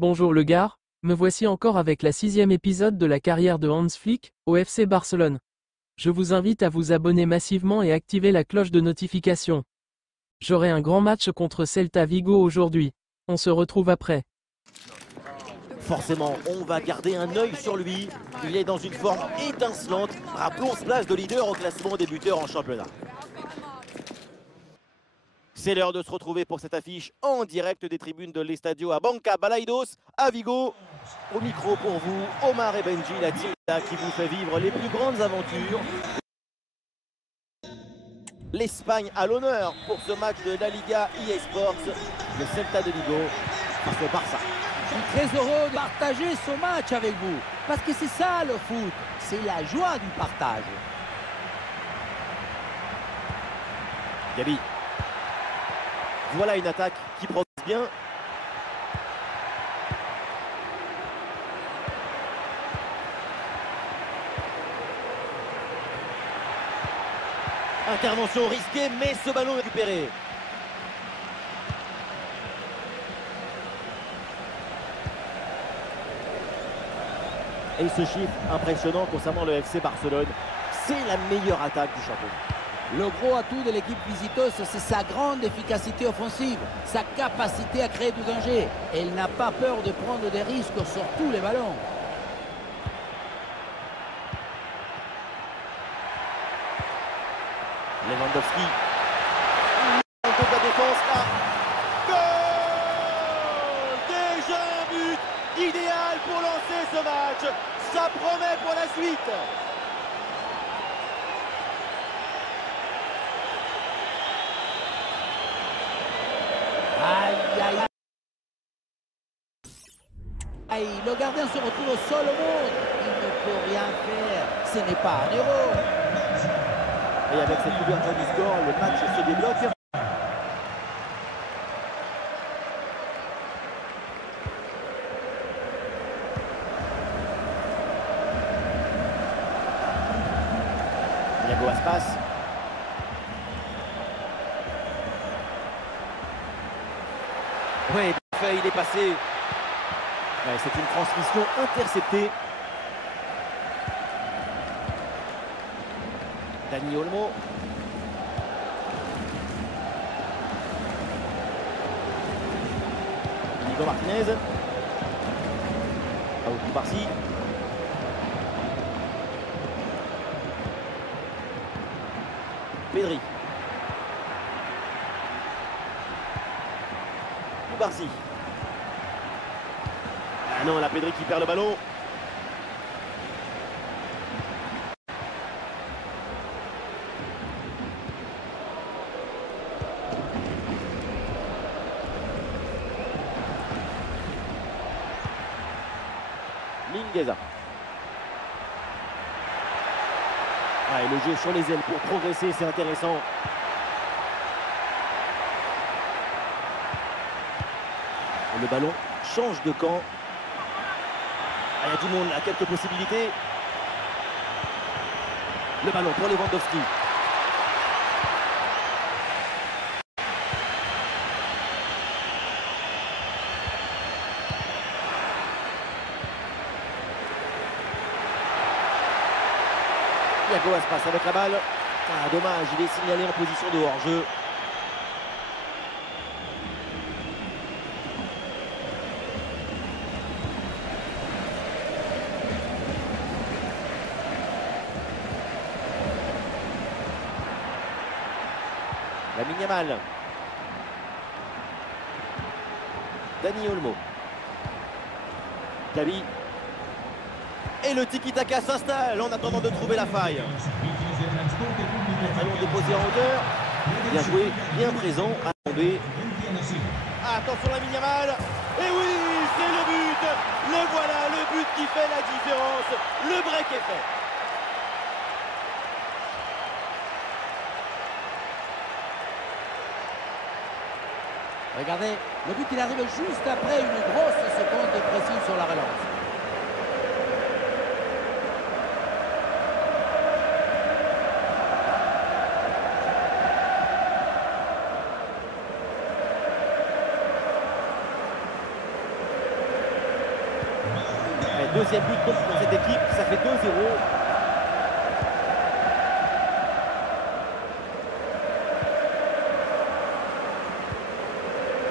Bonjour le gars, me voici encore avec la 6e épisode de la carrière de Hans Flick, au FC Barcelone. Je vous invite à vous abonner massivement et activer la cloche de notification. J'aurai un grand match contre Celta Vigo aujourd'hui. On se retrouve après. Forcément, on va garder un œil sur lui. Il est dans une forme étincelante. Rappelons ce place de leader au classement des buteurs en championnat. C'est l'heure de se retrouver pour cette affiche en direct des tribunes de l'Estadio à Banca Balaidos, à Vigo. Au micro pour vous, Omar et Benji, la team qui vous fait vivre les plus grandes aventures. L'Espagne à l'honneur pour ce match de la Liga EA Sports. Le Celta de Vigo face au Barça. Je suis très heureux de partager ce match avec vous. Parce que c'est ça le foot. C'est la joie du partage. Gabi. Voilà une attaque qui progresse bien. Intervention risquée, mais ce ballon récupéré. Et ce chiffre impressionnant concernant le FC Barcelone, c'est la meilleure attaque du championnat. Le gros atout de l'équipe visiteuse, c'est sa grande efficacité offensive, sa capacité à créer du danger. Elle n'a pas peur de prendre des risques sur tous les ballons. Lewandowski. Un coup de la défense là. Goal! Déjà un but idéal pour lancer ce match. Ça promet pour la suite. Aïe, aïe, aïe. Le gardien se retrouve seul au monde. Il ne peut rien faire. Ce n'est pas un héros. Et avec cette ouverture du score, le match se débloque. Iago Aspas. Oui, bien fait, il est passé. Ouais, c'est une transmission interceptée. Dani Olmo. Nico Martinez. Aouki Barsi. Pedri. Barsi. Ah non, la Pedri qui perd le ballon. Mingueza. Ah, et le jeu sur les ailes pour progresser, c'est intéressant. Et le ballon change de camp. Ah, il y a du monde, à quelques possibilités. Le ballon pour Lewandowski. Iago Aspas avec la balle. Ah, dommage, il est signalé en position de hors-jeu. Lamine Yamal. Dani Olmo. Gabi. Et le tiki-taka s'installe en attendant de trouver la faille. Ballon déposé en hauteur. Bien joué, bien présent, à tomber. Attention Lamine Yamal. Et oui, c'est le but. Le voilà, le but qui fait la différence. Le break est fait. Regardez, le but il arrive juste après une grosse seconde de pression sur la relance. Deuxième but donc pour cette équipe, ça fait 2-0.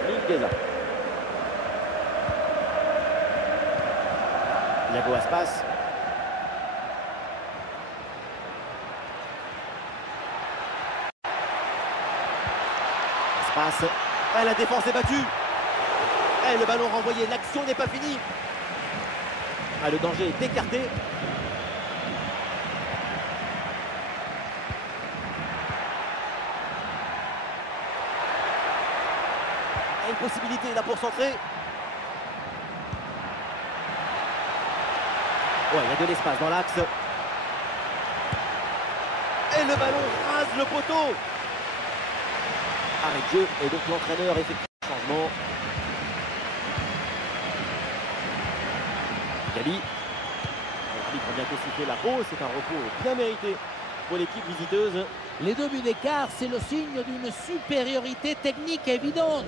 Mingueza. Iago Aspas. Aspas. Ah, la défense est battue. Ah, le ballon renvoyé, l'action n'est pas finie. Ah, le danger est écarté. Ah, une possibilité là pour centrer. Ouais, il y a de l'espace dans l'axe. Et le ballon rase le poteau. Arrêt de jeu. Et donc l'entraîneur effectue le changement. Gabi. L'arbitre vient de siffler la pause. C'est un repos bien mérité pour l'équipe visiteuse. Les 2 buts d'écart, c'est le signe d'une supériorité technique évidente.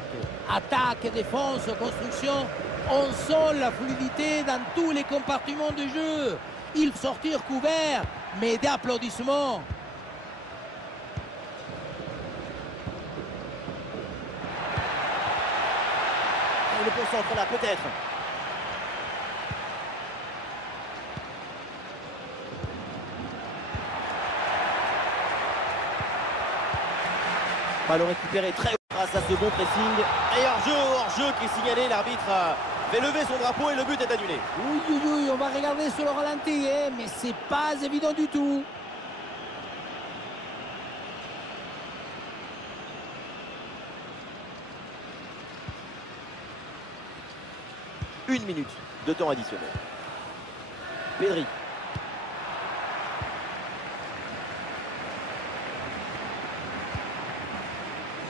Attaque, défense, construction, on sent la fluidité dans tous les compartiments du jeu. Ils sortirent couverts, mais d'applaudissements. Et le bon centre là, peut-être. Ballon récupéré très haut grâce à ce bon pressing. Et hors-jeu qui est signalé. L'arbitre fait lever son drapeau et le but est annulé. Oui, on va regarder sur le ralenti, mais c'est pas évident du tout. Une minute de temps additionnel. Pedri.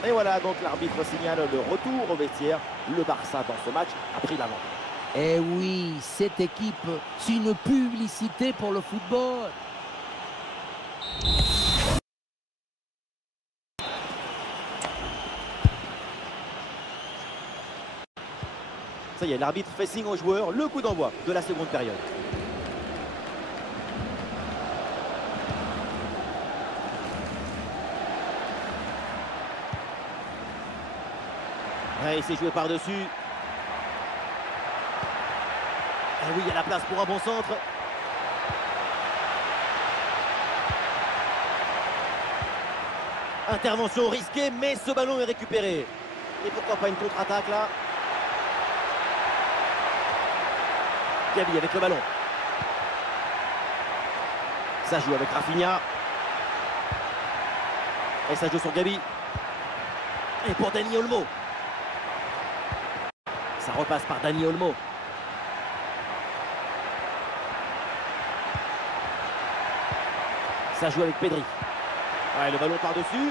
Et voilà, donc l'arbitre signale le retour au vestiaire. Le Barça, dans ce match, a pris l'avant. Eh oui, cette équipe, c'est une publicité pour le football. Ça y est, l'arbitre fait signe aux joueurs. Le coup d'envoi de la seconde période. Ouais, il s'est joué par-dessus. Ah oui, il y a la place pour un bon centre. Intervention risquée, mais ce ballon est récupéré. Et pourquoi pas une contre-attaque là? Gabi avec le ballon. Ça joue avec Rafinha. Et ça joue sur Gabi. Et pour Dani Olmo. Ça repasse par Dani Olmo. Ça joue avec Pedri. Ouais, le ballon par-dessus.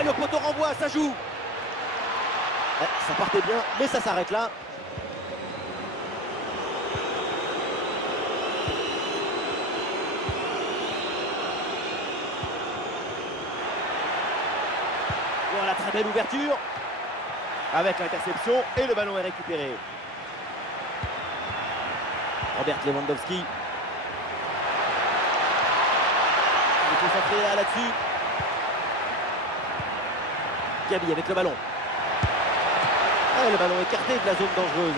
Et le poteau renvoie, ça joue. Ouais, ça partait bien, mais ça s'arrête là. Voilà, très belle ouverture. Avec l'interception et le ballon est récupéré. Robert Lewandowski. Il est concentré là-dessus. Gabi avec le ballon. Ah, le ballon écarté de la zone dangereuse.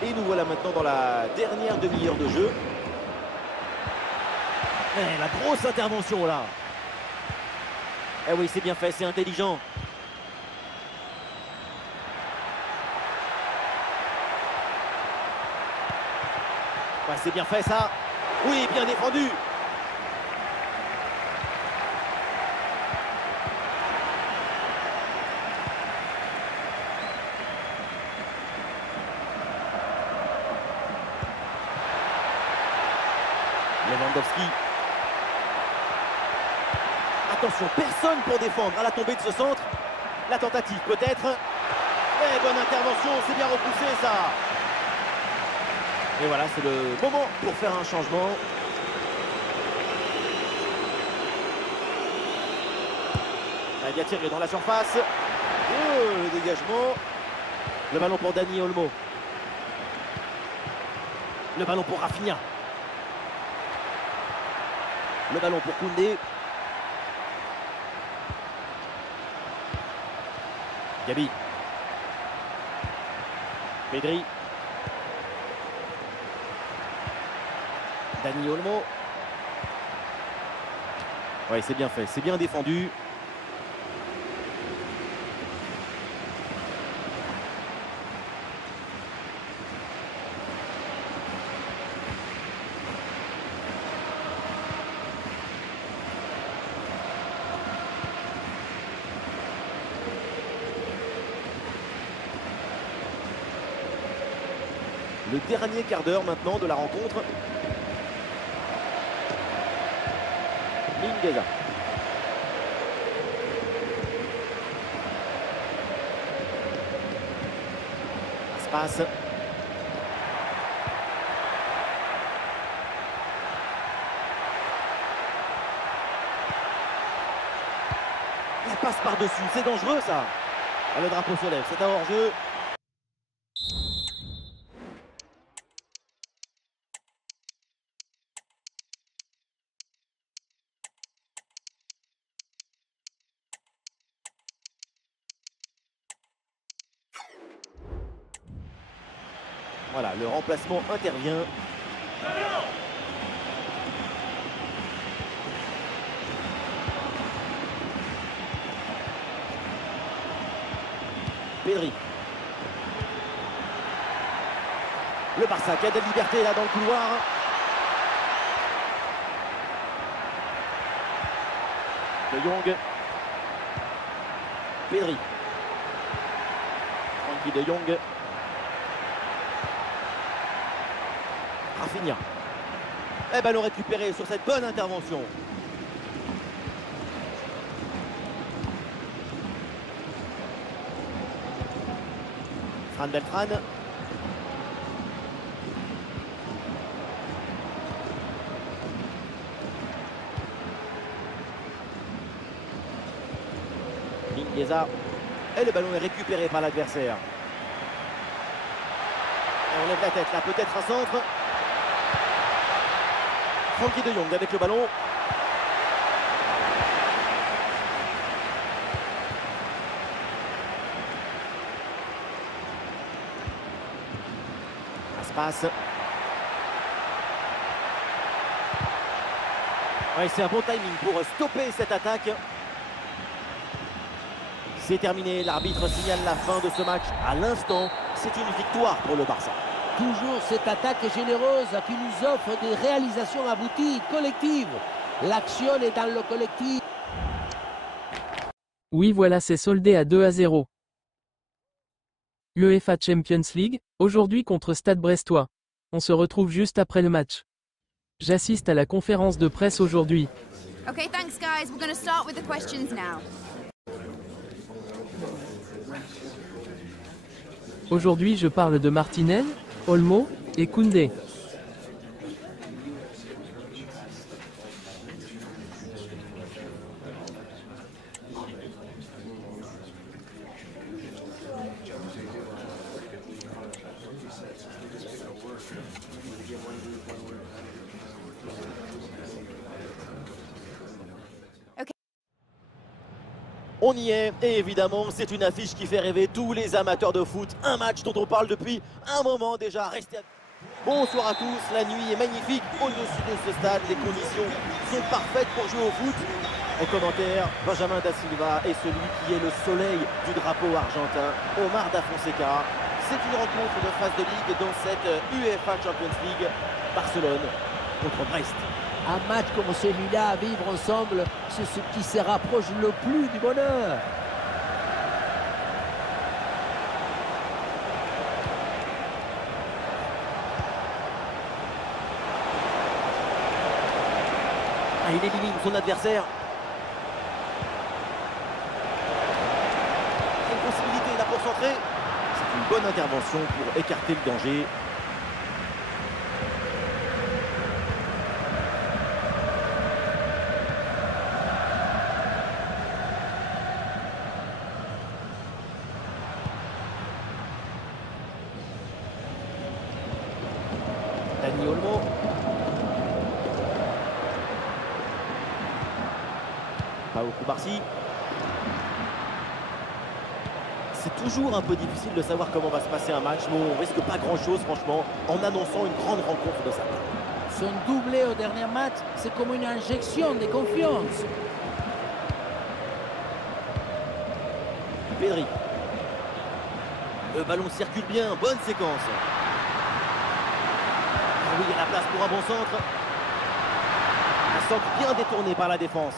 Et nous voilà maintenant dans la dernière demi-heure de jeu. Et la grosse intervention là. Eh oui, c'est bien fait, c'est intelligent. Ouais, c'est bien fait ça. Oui, bien défendu. Lewandowski. Attention, personne pour défendre à la tombée de ce centre. La tentative peut-être. Et bonne intervention, c'est bien repoussé ça. Et voilà, c'est le moment pour faire un changement. Il a tiré dans la surface. Le dégagement. Le ballon pour Dani Olmo. Le ballon pour Rafinha. Le ballon pour Koundé. Gabi. Pedri. Dani Olmo. Ouais, c'est bien fait, c'est bien défendu. Le dernier quart d'heure maintenant de la rencontre. Mingueza. Ça se passe. La passe par-dessus, c'est dangereux ça. Ah, le drapeau se lève, c'est un hors-jeu. Voilà, le remplacement intervient. Pedri. Le Barça qui a de la liberté là dans le couloir. De Jong. Pedri. Frenkie de Jong. Rafinha. Et ballon récupéré sur cette bonne intervention. Fran Beltran. Mingueza. Et le ballon est récupéré par l'adversaire. Et on lève la tête là, peut-être un centre. Frenkie de Jong avec le ballon. Ça se passe. Ouais, c'est un bon timing pour stopper cette attaque. C'est terminé, l'arbitre signale la fin de ce match. À l'instant, c'est une victoire pour le Barça. Toujours cette attaque généreuse qui nous offre des réalisations abouties, collectives. L'action est dans le collectif. Oui, voilà, c'est soldé à 2-0. UEFA Champions League, aujourd'hui contre Stade Brestois. On se retrouve juste après le match. J'assiste à la conférence de presse aujourd'hui. Okay, thanks guys. We're going to start with the questions now. Aujourd'hui, je parle de Martinez, Olmo et Koundé. On y est, et évidemment, c'est une affiche qui fait rêver tous les amateurs de foot. Un match dont on parle depuis un moment déjà. Restez à... Bonsoir à tous, la nuit est magnifique au-dessus de ce stade. Les conditions sont parfaites pour jouer au foot. En commentaire, Benjamin Da Silva et celui qui est le soleil du drapeau argentin, Omar Da Fonseca. C'est une rencontre de phase de ligue dans cette UEFA Champions League. Barcelone contre Brest. Un match comme celui-là à vivre ensemble, c'est ce qui se rapproche le plus du bonheur. Ah, il élimine son adversaire. Une possibilité là pour centrer. C'est une bonne intervention pour écarter le danger. Dani Olmo. Pau Cubarsí. C'est toujours un peu difficile de savoir comment va se passer un match, mais on risque pas grand-chose, franchement, en annonçant une grande rencontre de sa part. Son doublé au dernier match, c'est comme une injection de confiance. Pedri. Le ballon circule bien, bonne séquence. Ah oui, il y a la place pour un bon centre. Un centre bien détourné par la défense.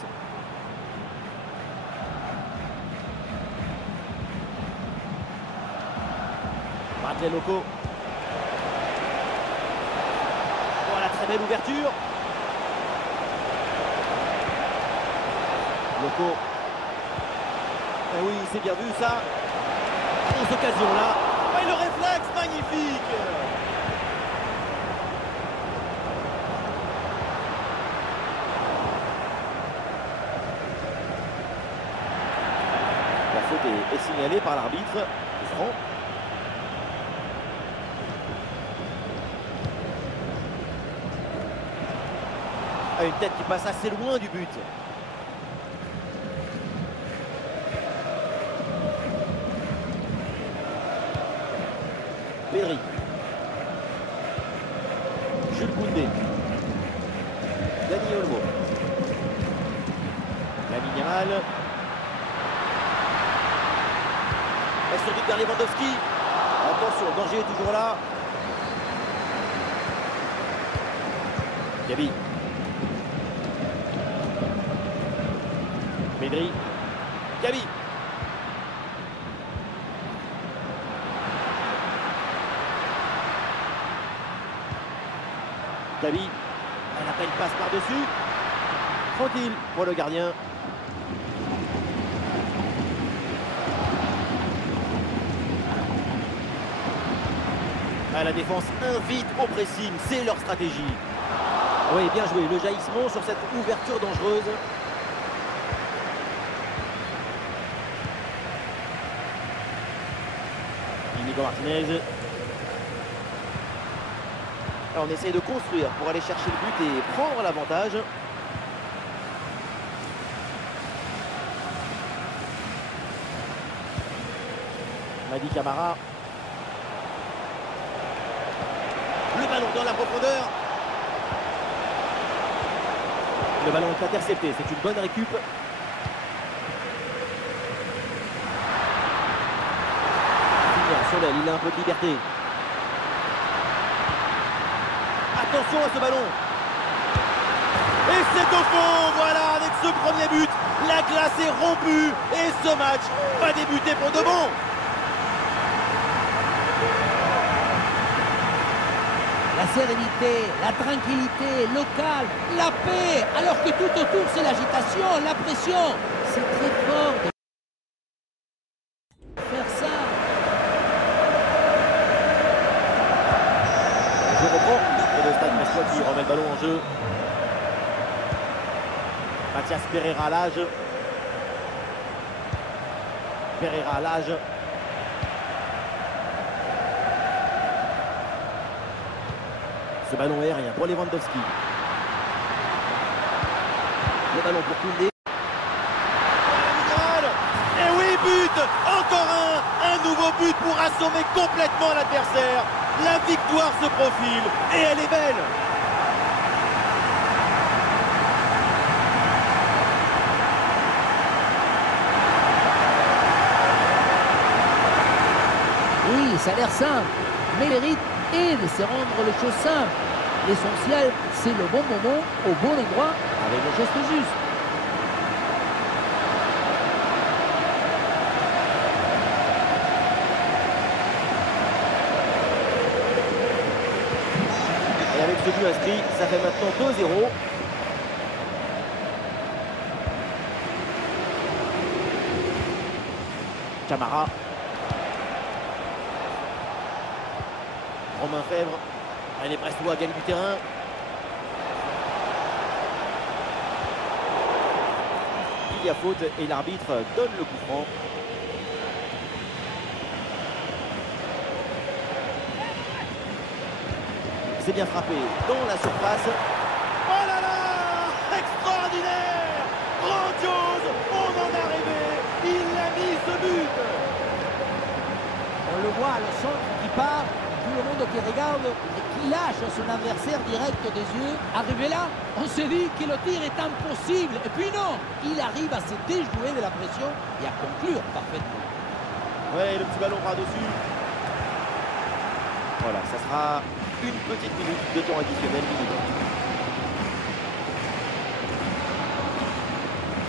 Loco. Voilà, très belle ouverture. Loco. Eh oui, c'est bien vu ça. Grosse occasion là. Et le réflexe, magnifique. La faute est signalée par l'arbitre. Franc. Une tête qui passe assez loin du but. Pedri. Jules Koundé. Dani Olmo. Lamine Yamal. Elle se retourne vers Lewandowski. Attention, le danger est toujours là. Gabi. Pedri. Gabi. Gabi. Elle appelle passe par-dessus. Tranquille pour le gardien. La défense invite au pressing, c'est leur stratégie. Oui, bien joué, le jaillissement sur cette ouverture dangereuse. Inigo Martinez. Alors, on essaye de construire pour aller chercher le but et prendre l'avantage. Mady Camara. Le ballon dans la profondeur. Le ballon est intercepté, c'est une bonne récup. Sur l'aile, il a un peu de liberté. Attention à ce ballon. Et c'est au fond, voilà, avec ce premier but, la glace est rompue et ce match va débuter pour de bon. La sérénité, la tranquillité, le calme, la paix, alors que tout autour c'est l'agitation, la pression. C'est très fort de faire ça. Je reprends. Et le Stade Brestois qui remet le ballon en jeu. Mathias Pereira à l'âge. Pereira à l'âge. Ce ballon aérien pour Lewandowski. Le ballon pour Koundé. Et oui, but. Encore un nouveau but pour assommer complètement l'adversaire. La victoire se profile et elle est belle. Oui, ça a l'air simple, mais le rythme est de se rendre les choses simples. L'essentiel, c'est le bon moment, au bon endroit, avec le geste juste. Et avec ce but inscrit, ça fait maintenant 2-0. Camara. Romain Fèvre. Les Brestois gagnent du terrain. Il y a faute et l'arbitre donne le coup franc. C'est bien frappé dans la surface. Oh là là! Extraordinaire! Grandiose! On en a rêvé! Il a mis ce but! On le voit, le centre qui part, tout le monde qui regarde et qui lâche son adversaire direct des yeux. Arrivé là, on s'est dit que le tir est impossible. Et puis non, il arrive à se déjouer de la pression et à conclure parfaitement. Ouais, le petit ballon par-dessus. Voilà, ça sera une petite minute de temps additionnel minimum.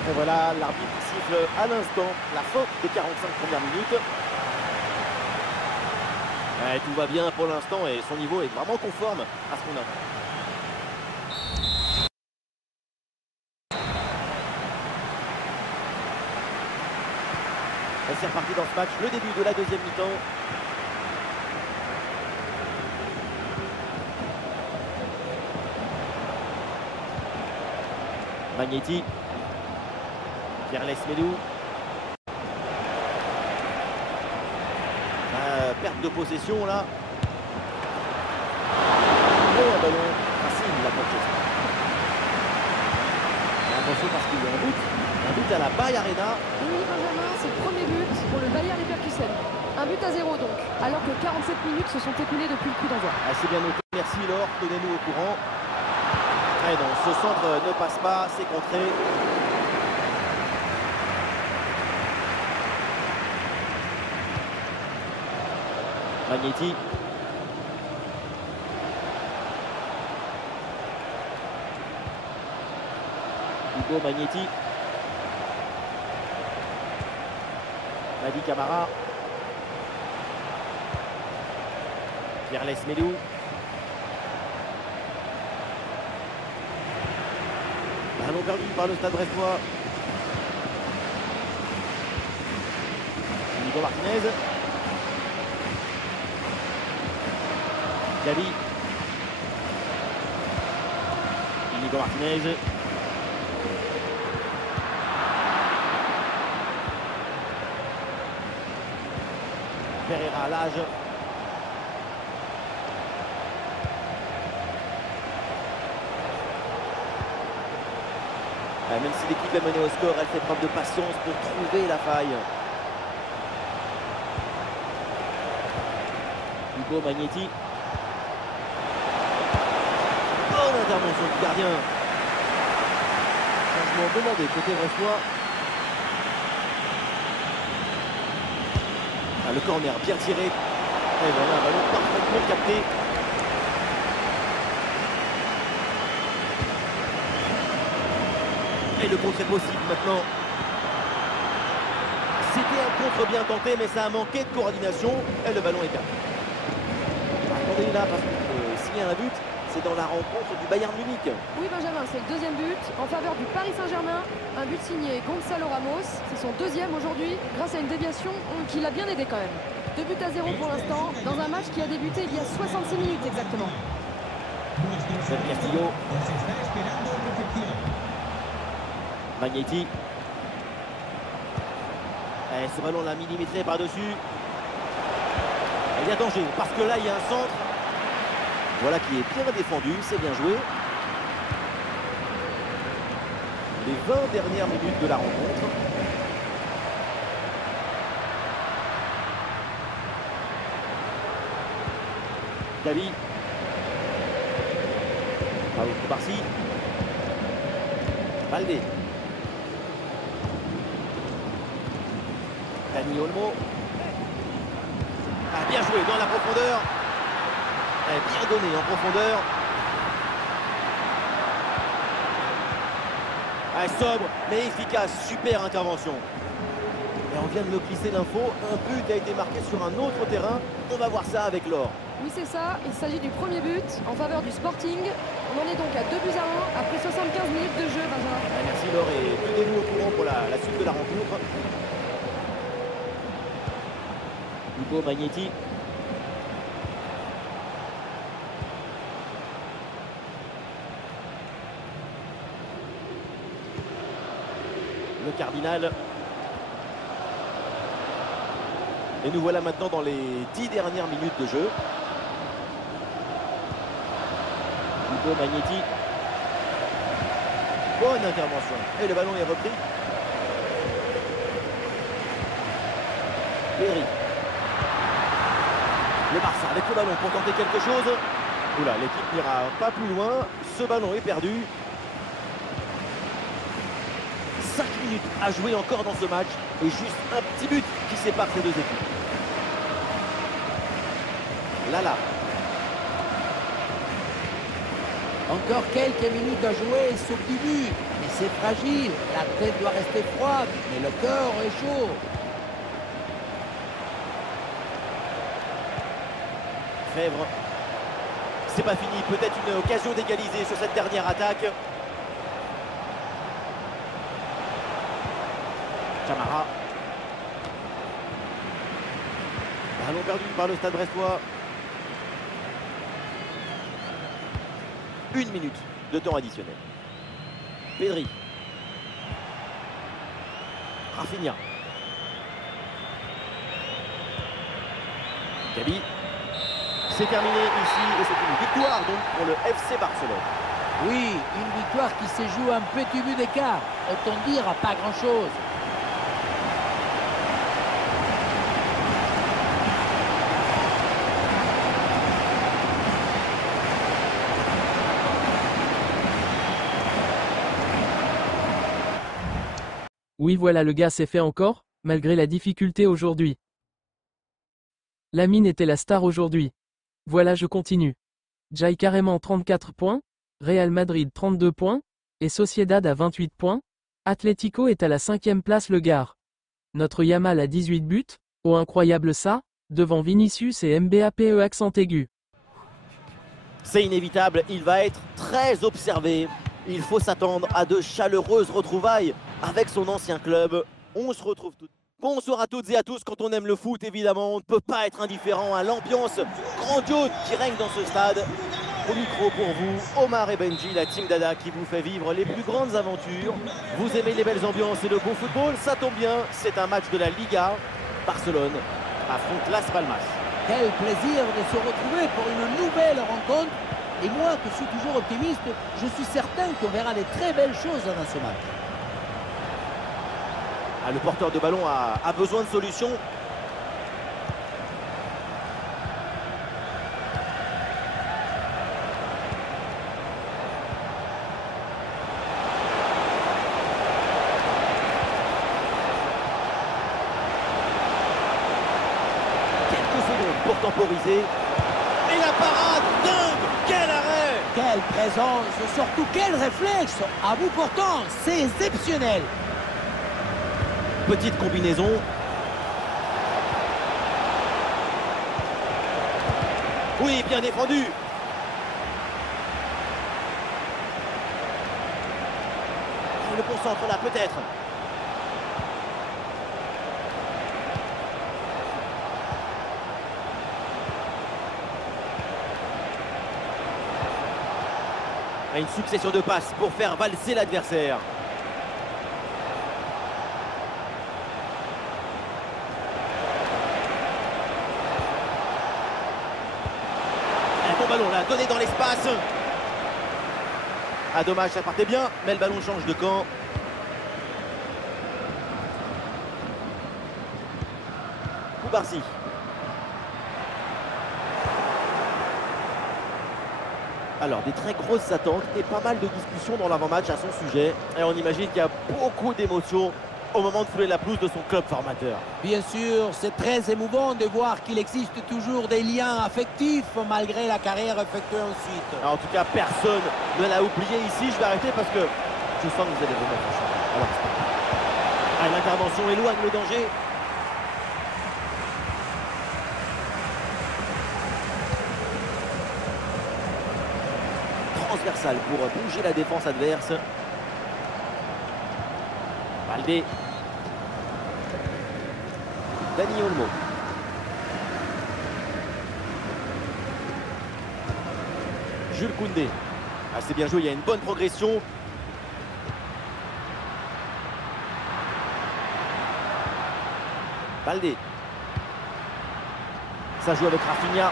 Et voilà, l'arbitre siffle à l'instant la fin des 45 premières minutes. Ouais, tout va bien pour l'instant et son niveau est vraiment conforme à ce qu'on a. Et c'est reparti dans ce match, le début de la deuxième mi-temps. Magneti. Pierre Lesmelou. Perte de possession là. Oh, un ballon facile la portée. Attention parce qu'il y a un but à la Baye Arena. Oui, Benjamin, c'est le premier but pour le Bayer Leverkusen. Un but à 0 donc, alors que 47 minutes se sont écoulées depuis le coup d'envoi. Ah, c'est bien noté, merci Laure, tenez-nous au courant. Ah, non, ce centre ne passe pas, c'est contré. Magneti. Hugo Magneti. Madi Camara. Pierre Lesmelou. Ballon perdu par le Stade Brestois. Nico Martinez. Gabi. Nico Martinez. Pereira à l'âge. Même si l'équipe est menée au score, elle fait preuve de patience pour trouver la faille. Hugo Magneti. Bonne intervention du gardien. Changement demandé côté brestois. Le corner bien tiré. Et voilà un ballon parfaitement capté. Et le contre est possible maintenant. C'était un contre bien tenté, mais ça a manqué de coordination. Et le ballon est perdu. Attendez là, parce que s'il y a un but, c'est dans la rencontre du Bayern Munich. Oui, Benjamin, c'est le deuxième but en faveur du Paris Saint-Germain. Un but signé Gonzalo Ramos. C'est son deuxième aujourd'hui, grâce à une déviation qui l'a bien aidé quand même. 2 buts à 0 pour l'instant, dans un match qui a débuté il y a 66 minutes exactement. Castillo. Magneti. Et ce ballon l'a millimétré par-dessus. Il y a danger, parce que là, il y a un centre. Voilà qui est bien défendu, c'est bien joué. Les 20 dernières minutes de la rencontre. Gavi. Paolo Barsi. Balde. Dani Olmo. Ah, bien joué dans la profondeur. Bien donné en profondeur. Ah, sobre mais efficace. Super intervention. Et on vient de me glisser l'info. Un but a été marqué sur un autre terrain. On va voir ça avec Laure. Oui, c'est ça. Il s'agit du premier but en faveur du Sporting. On en est donc à 2 buts à 1 après 75 minutes de jeu, Benjamin. Merci Laure et tenez-nous au courant pour la suite de la rencontre. Hugo Magneti. Le Cardinal. Et nous voilà maintenant dans les 10 dernières minutes de jeu. de Magnetti. Bonne intervention. Et le ballon est repris. Pedri. Le Barça avec le ballon pour tenter quelque chose. Oula, l'équipe n'ira pas plus loin. Ce ballon est perdu. 5 minutes à jouer encore dans ce match. Et juste un petit but qui sépare ces deux équipes. Lala. Encore quelques minutes à jouer ce petit but. Mais c'est fragile. La tête doit rester froide. Mais le cœur est chaud. Fèvre. C'est pas fini. Peut-être une occasion d'égaliser sur cette dernière attaque. Camara. Ballon perdu par le Stade Brestois. 1 minute de temps additionnel. Pedri. Rafinha. Gabi. C'est terminé ici et c'est une victoire donc pour le FC Barcelone. Oui, une victoire qui se joue à un petit but d'écart. Autant dire à pas grand-chose. Oui, voilà, le gars s'est fait encore, malgré la difficulté aujourd'hui. Lamine était la star aujourd'hui. Voilà, je continue. Jai carrément 34 points, Real Madrid 32 points, et Sociedad à 28 points. Atlético est à la 5e place, le gars. Notre Yamal a 18 buts, oh incroyable ça, devant Vinicius et Mbappé accent aigu. C'est inévitable, il va être très observé. Il faut s'attendre à de chaleureuses retrouvailles avec son ancien club. On se retrouve tout. Bonsoir à toutes et à tous. Quand on aime le foot, évidemment, on ne peut pas être indifférent à l'ambiance grandiose qui règne dans ce stade. Au micro pour vous, Omar et Benji, la team Dada qui vous fait vivre les plus grandes aventures. Vous aimez les belles ambiances et le beau football, ça tombe bien, c'est un match de la Liga. Barcelone affronte Las Palmas. Quel plaisir de se retrouver pour une nouvelle rencontre. Et moi, qui suis toujours optimiste, je suis certain qu'on verra des très belles choses dans ce match. Ah, le porteur de ballon a besoin de solutions. Quelques secondes pour temporiser. Et la parade dingue! Quel arrêt! Quelle présence, surtout quel réflexe. À bout portant, c'est exceptionnel. Petite combinaison. Oui, bien défendu. Il le concentre là, peut-être. Une succession de passes pour faire valser l'adversaire. Ballon là, donné dans l'espace. Ah dommage, ça partait bien, mais le ballon change de camp. Koubarsi. Alors, des très grosses attentes et pas mal de discussions dans l'avant-match à son sujet. Et on imagine qu'il y a beaucoup d'émotions au moment de fouler la pelouse de son club formateur. Bien sûr, c'est très émouvant de voir qu'il existe toujours des liens affectifs malgré la carrière effectuée ensuite. Alors, en tout cas, personne ne l'a oublié ici. Je vais arrêter parce que je sens que vous allez remettre en champ. Alors, ah, l'intervention éloigne le danger. Transversal pour bouger la défense adverse. Baldé. Dani Olmo. Jules Koundé. Ah, c'est bien joué, il y a une bonne progression. Baldé. Ça joue avec Rafinha.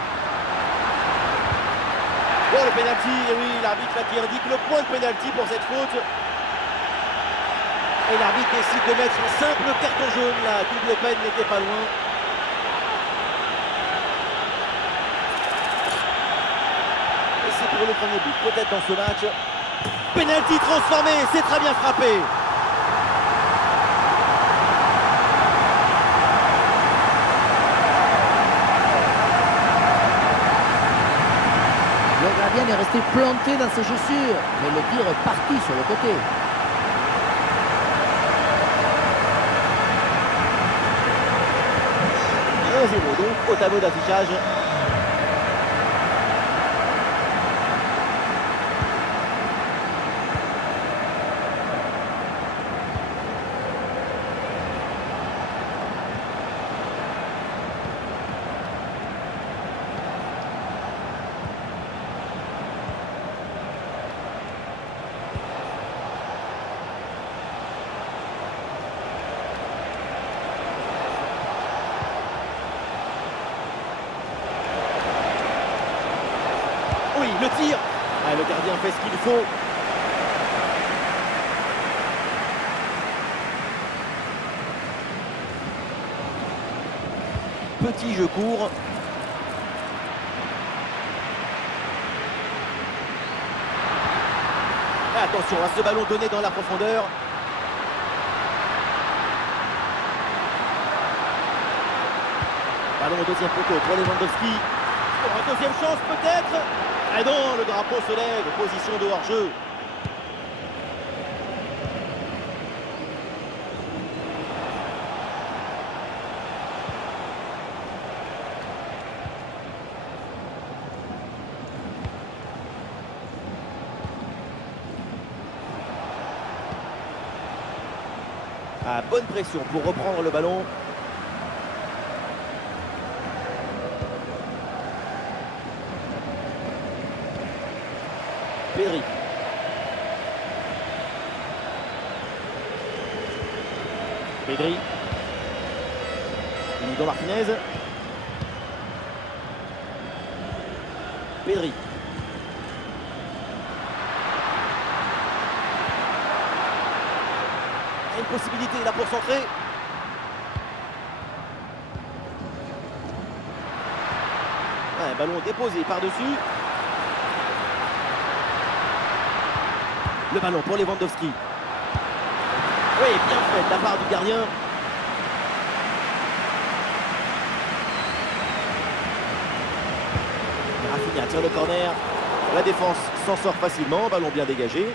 Oh, le pénalty, et oui, l'arbitre là qui indique le point de pénalty pour cette faute. Et l'arbitre décide de mettre un simple carton jaune. La double peine n'était pas loin. Et c'est pour le premier but, peut-être dans ce match. Pénalty transformé, c'est très bien frappé. Le gardien est resté planté dans ses chaussures, mais le tir est parti sur le côté. Donc au tableau d'affichage. Oui, le tir. Ah, le gardien fait ce qu'il faut. Petit jeu court. Et attention à ce ballon donné dans la profondeur. Ballon au deuxième poteau pour Lewandowski. Pour une deuxième chance peut-être. Ah non, le drapeau se lève, position de hors-jeu. Ah, bonne pression pour reprendre le ballon. Pedri. Pedri. Inigo Martinez. Pedri. Il y a une possibilité là pour centrer. Ouais, ballon déposé par-dessus. Le ballon pour Lewandowski. Oui, bien fait de la part du gardien. Rafinha tire le corner. La défense s'en sort facilement. Ballon bien dégagé.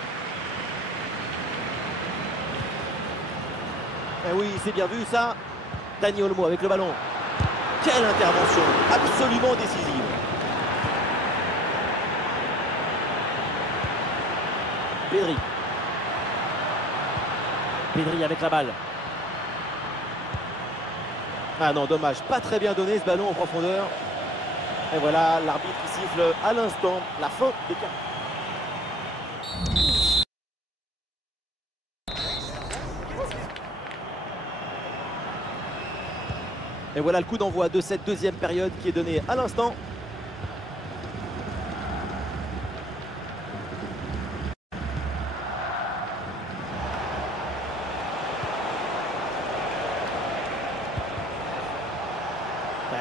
Eh oui, c'est bien vu ça. Dani Olmo avec le ballon. Quelle intervention absolument décisive. Pedri. Pedri avec la balle. Ah non, dommage. Pas très bien donné ce ballon en profondeur. Et voilà, l'arbitre qui siffle à l'instant la fin des cartons. Et voilà le coup d'envoi de cette deuxième période qui est donné à l'instant.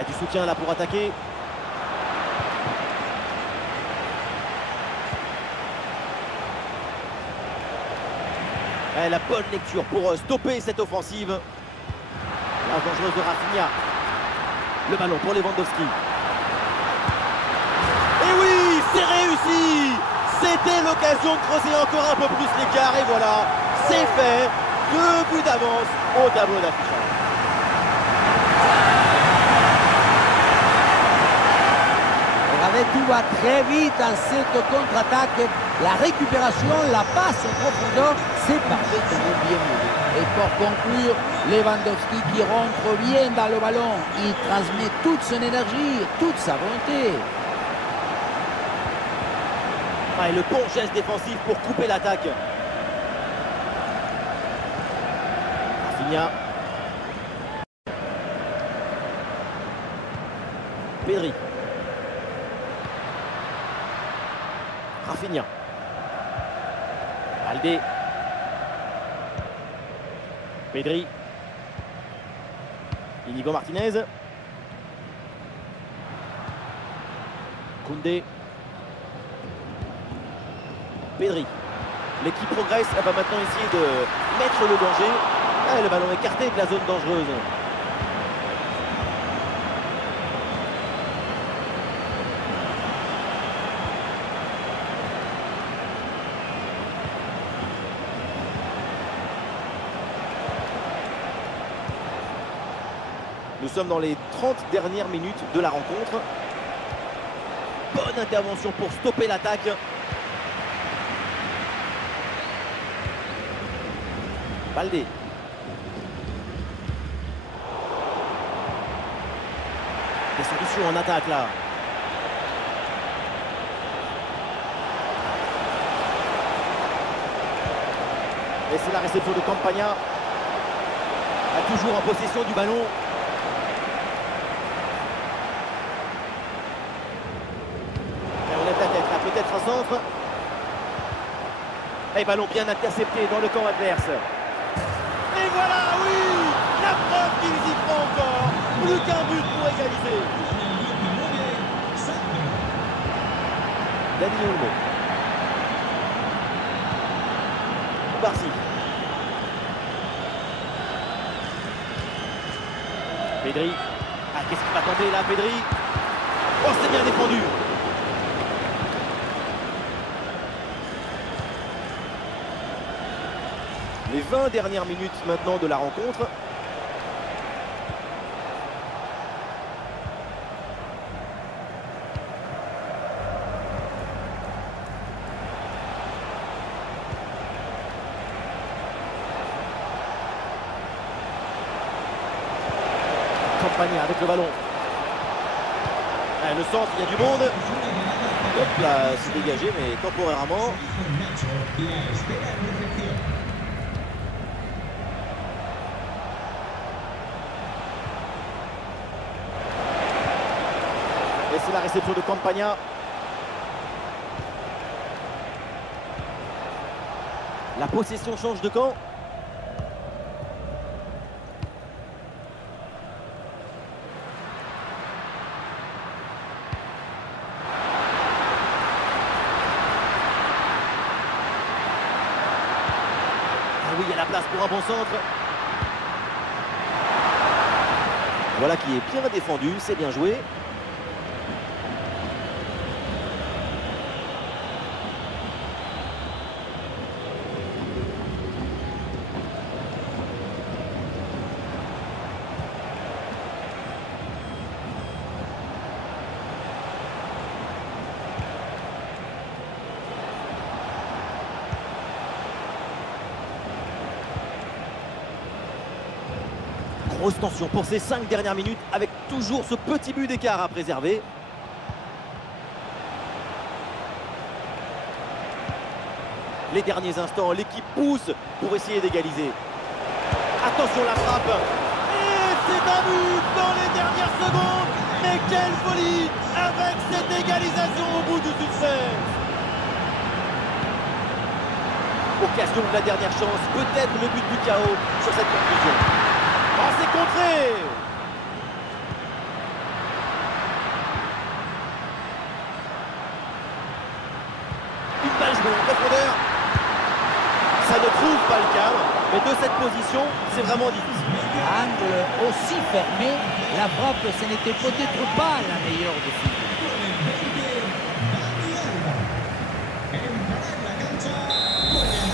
Du soutien là pour attaquer. La bonne lecture pour stopper cette offensive. La dangereuse de Rafinha. Le ballon pour Lewandowski. Et oui, c'est réussi. C'était l'occasion de creuser encore un peu plus l'écart. Et voilà, c'est fait. 2 buts d'avance au tableau d'affichage. Tout va très vite dans cette contre-attaque. La récupération, la passe en profondeur, c'est parfaitement bien mené. Et pour conclure, Lewandowski qui rentre bien dans le ballon. Il transmet toute son énergie, toute sa volonté. Ah, et le bon geste défensif pour couper l'attaque. Rafinha. Rafinha. Balde. Pedri. Inigo Martinez. Koundé. Pedri. L'équipe progresse, elle va maintenant essayer de mettre le danger. Ah, le ballon écarté de la zone dangereuse. Nous sommes dans les 30 dernières minutes de la rencontre. Bonne intervention pour stopper l'attaque. Balde. Des solutions en attaque là. Et c'est la réception de Campagna. Toujours en possession du ballon. Et on lève la tête là, peut-être un centre. Et ballon bien intercepté dans le camp adverse. Et voilà, oui, la preuve qu'ils y font encore. Plus qu'un but pour égaliser. Dani Olmo. Barcy. Pedri. Ah, qu'est-ce qu'il va tenter là, Pedri? Oh, c'est bien défendu. Les 20 dernières minutes maintenant de la rencontre. Campagna avec le ballon. Ah, le centre, il y a du monde. Hop là, c'est dégagé, mais temporairement. Et c'est la réception de Campagna. La possession change de camp. Ah oui, il y a la place pour un bon centre. Voilà qui est bien défendu, c'est bien joué. Grosse tension pour ces 5 dernières minutes avec toujours ce petit but d'écart à préserver. Les derniers instants, l'équipe pousse pour essayer d'égaliser. Attention la frappe. Et c'est un but dans les dernières secondes. Mais quelle folie avec cette égalisation au bout du suspense. Occasion de la dernière chance, peut-être le but du chaos sur cette conclusion. Oh, c'est contré! Une balle jouée en profondeur. Ça ne trouve pas le cadre, mais de cette position, c'est vraiment difficile. Angle aussi fermé, la frappe, ce n'était peut-être pas la meilleure de ces.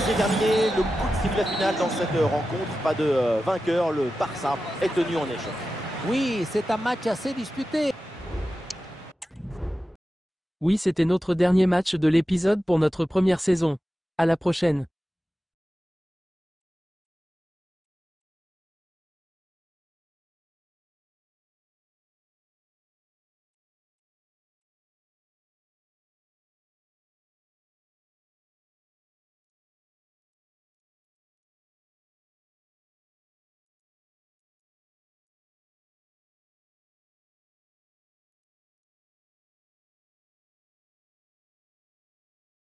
C'est terminé, le coup de sifflet final dans cette rencontre. Pas de vainqueur, le Barça est tenu en échec. Oui, c'est un match assez disputé. Oui, c'était notre dernier match de l'épisode pour notre première saison. À la prochaine.